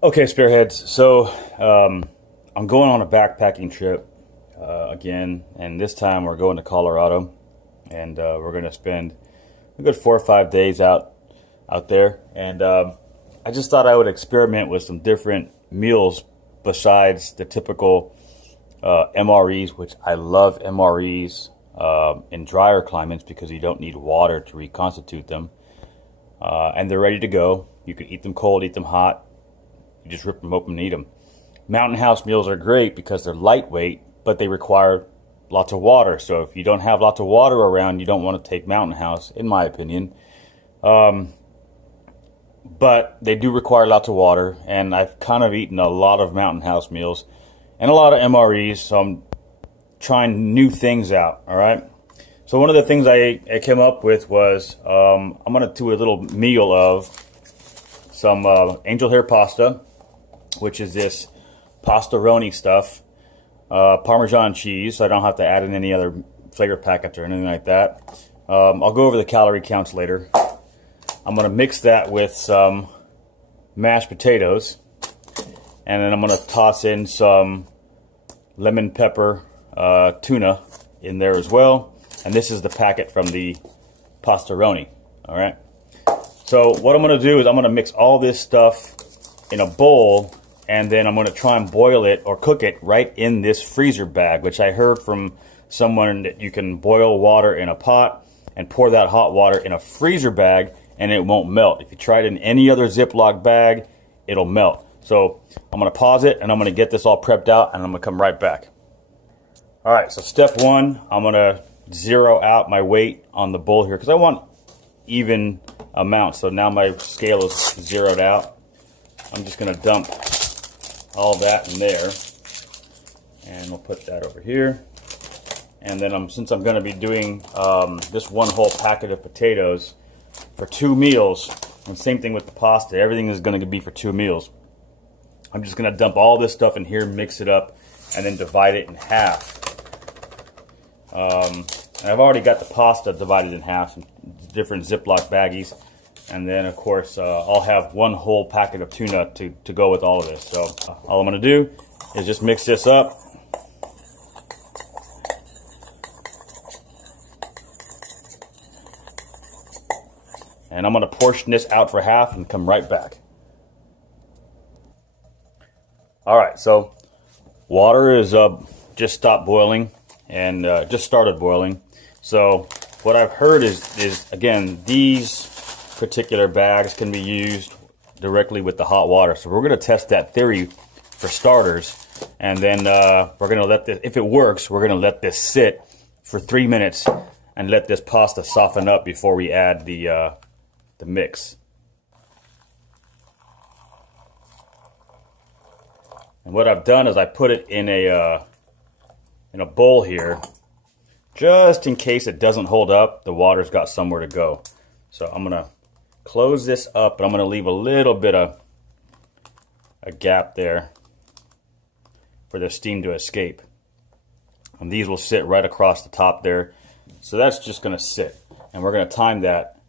Okay, Spearheads. So I'm going on a backpacking trip again, and this time we're going to Colorado, and we're going to spend a good 4 or 5 days out there. And I just thought I would experiment with some different meals besides the typical MREs, which I love MREs in drier climates because you don't need water to reconstitute them, and they're ready to go. You can eat them cold, eat them hot. You just rip them open and eat them. Mountain house meals are great because they're lightweight, but they require lots of water. So if you don't have lots of water around, you don't want to take mountain house, in my opinion. But they do require lots of water, and I've kind of eaten a lot of mountain house meals and a lot of MREs, so I'm trying new things out, all right? So one of the things I came up with was I'm going to do a little meal of some angel hair pasta, which is this pastaroni stuff, Parmesan cheese, so I don't have to add in any other flavor packets or anything like that. I'll go over the calorie counts later. I'm going to mix that with some mashed potatoes, and then I'm going to toss in some lemon pepper tuna in there as well. And this is the packet from the pastaroni, all right? So what I'm going to do is I'm going to mix all this stuff in a bowl, and then I'm going to try and boil it or cook it right in this freezer bag, which I heard from someone that you can boil water in a pot and pour that hot water in a freezer bag and it won't melt. If you try it in any other Ziploc bag, it'll melt. So I'm going to pause it and I'm going to get this all prepped out and I'm going to come right back. All right, so step one, I'm going to zero out my weight on the bowl here because I want even amounts. So now my scale is zeroed out. I'm just going to dump all that in there, and we'll put that over here. And then since I'm going to be doing this one whole packet of potatoes for 2 meals, and same thing with the pasta, everything is going to be for 2 meals. I'm just going to dump all this stuff in here, mix it up, and then divide it in half. And I've already got the pasta divided in half in different Ziploc baggies. And then, of course, I'll have one whole packet of tuna to go with all of this. So all I'm going to do is just mix this up. And I'm going to portion this out for half and come right back. All right, so water is just stopped boiling and just started boiling. So what I've heard is again, these particular bags can be used directly with the hot water. So we're going to test that theory for starters, and then we're going to let this, if it works, we're going to let this sit for 3 minutes and let this pasta soften up before we add the mix. And what I've done is I put it in a bowl here, just in case it doesn't hold up. The water's got somewhere to go. So I'm going to close this up, but I'm going to leave a little bit of a gap there for the steam to escape. And these will sit right across the top there. So that's just going to sit. And we're going to time that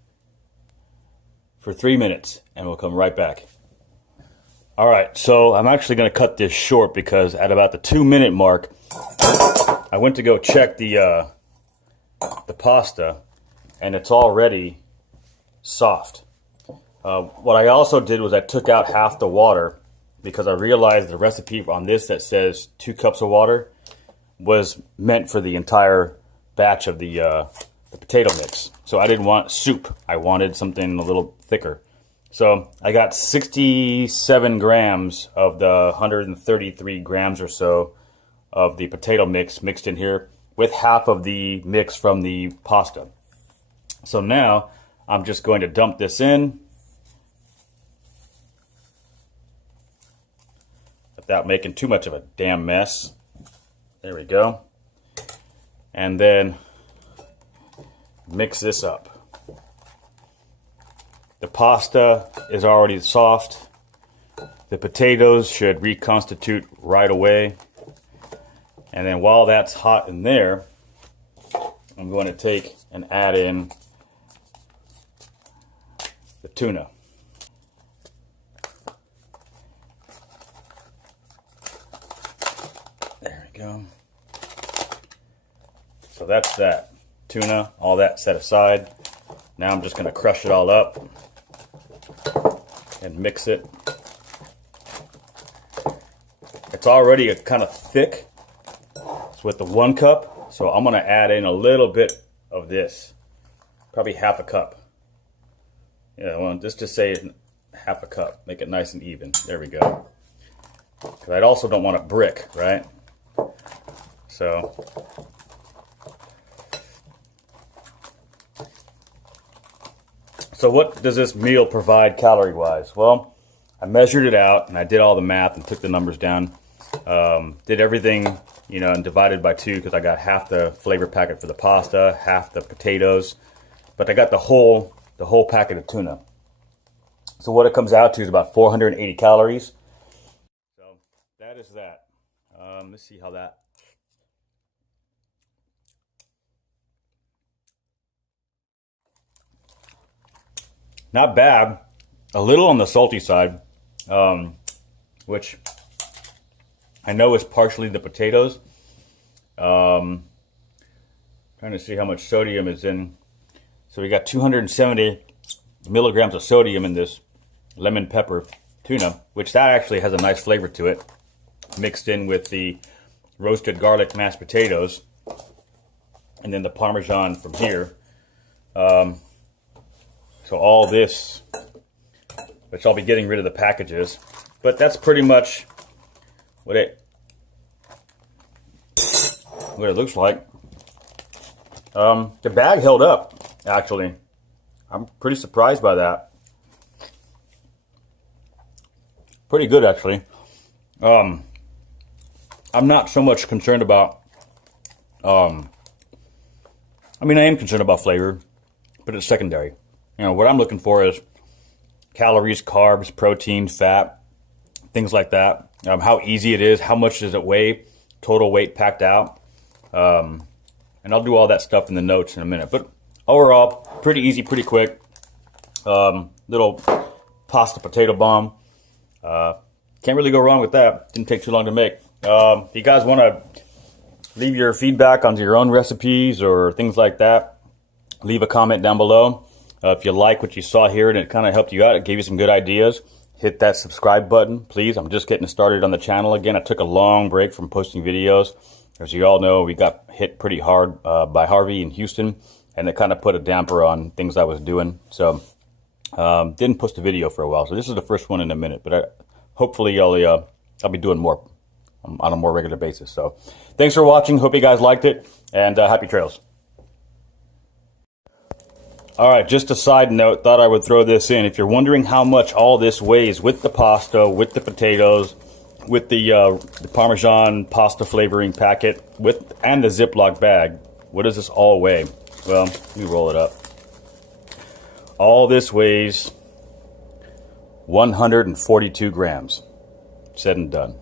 for 3 minutes, and we'll come right back. All right, so I'm actually going to cut this short because at about the 2-minute mark, I went to go check the pasta, and it's already soft. What I also did was I took out half the water because I realized the recipe on this that says 2 cups of water was meant for the entire batch of the potato mix. So I didn't want soup. I wanted something a little thicker. So I got 67 grams of the 133 grams or so of the potato mix mixed in here with half of the mix from the pasta. So now I'm just going to dump this in without making too much of a damn mess. There we go. And then mix this up. The pasta is already soft. The potatoes should reconstitute right away. And then while that's hot in there, I'm going to take and add in the tuna. go. So that's that. Tuna, all that set aside. Now I'm just going to crush it all up and mix it. It's already kind of thick. It's with the 1 cup, so I'm going to add in a little bit of this. Probably half a cup. Yeah, well, just to say half a cup. Make it nice and even. There we go. Because I also don't want a brick, right? So what does this meal provide calorie-wise? Well, I measured it out and I did all the math and took the numbers down. Did everything, you know, and divided by 2 because I got half the flavor packet for the pasta, half the potatoes, but I got the whole packet of tuna. So what it comes out to is about 480 calories. So that is that. Let's see how that. Not bad. A little on the salty side, which I know is partially the potatoes. Trying to see how much sodium is in. So we got 270 milligrams of sodium in this lemon pepper tuna, which that actually has a nice flavor to it, mixed in with the roasted garlic mashed potatoes, and then the Parmesan from here. So all this, which I'll be getting rid of the packages, but that's pretty much what it looks like. The bag held up, actually. I'm pretty surprised by that. Pretty good, actually. I'm not so much concerned about, I mean, I am concerned about flavor, but it's secondary. You know, what I'm looking for is calories, carbs, protein, fat, things like that. How easy it is, how much does it weigh, total weight packed out. And I'll do all that stuff in the notes in a minute. But overall, pretty easy, pretty quick. Little pasta potato bomb. Can't really go wrong with that. Didn't take too long to make. If you guys want to leave your feedback on your own recipes or things like that, leave a comment down below. If you like what you saw here and it kind of helped you out, it gave you some good ideas, hit that subscribe button, please. I'm just getting started on the channel again. I took a long break from posting videos. As you all know, we got hit pretty hard by Harvey in Houston, and it kind of put a damper on things I was doing. So didn't post a video for a while. So this is the first one in a minute, but hopefully I'll be doing more on a more regular basis. So thanks for watching. Hope you guys liked it, and happy trails. All right, just a side note, thought I would throw this in. If you're wondering how much all this weighs with the pasta, with the potatoes, with the Parmesan pasta flavoring packet, and the Ziploc bag, what does this all weigh? Well, let me roll it up. All this weighs 142 grams. Said and done.